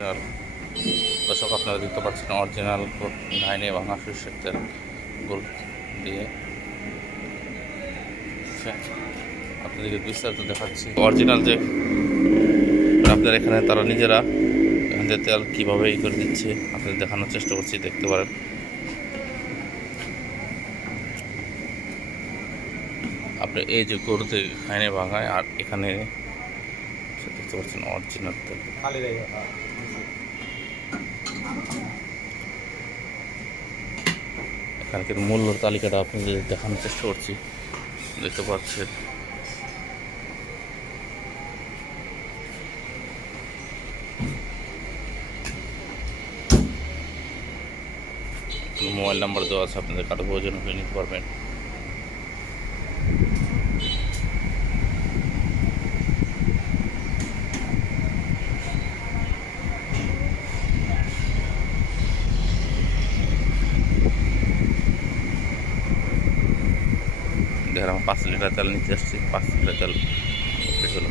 দর্শক আপনারা দেখতে পাচ্ছেন অরিজিনাল ঘাইনে ভাঙা সরষের তেল গোল দিয়ে আপনাদেরকে বিস্তারিত দেখাচ্ছি। অরিজিনাল যে আপনার এখানে তারা নিজেরা এখান থেকে তেল কীভাবে করে দিচ্ছে আপনাদের দেখানোর চেষ্টা করছি, দেখতে পারেন। আপনি এই যে গরুতে ঘাইনে ভাঙায় আর এখানে দেখতে পাচ্ছেন অরিজিনাল তেল। এখানকার মূল্য তালিকাটা আপনাদের দেখানোর চেষ্টা করছি, দেখতে পাচ্ছেন। মোবাইল নাম্বার দেওয়া আছে, আপনাদের কারো প্রয়োজন হলে নিতে পারবেন। দেখেন 5 লিটার তেল নিতে আসছি, 5 লিটার তেল হলো।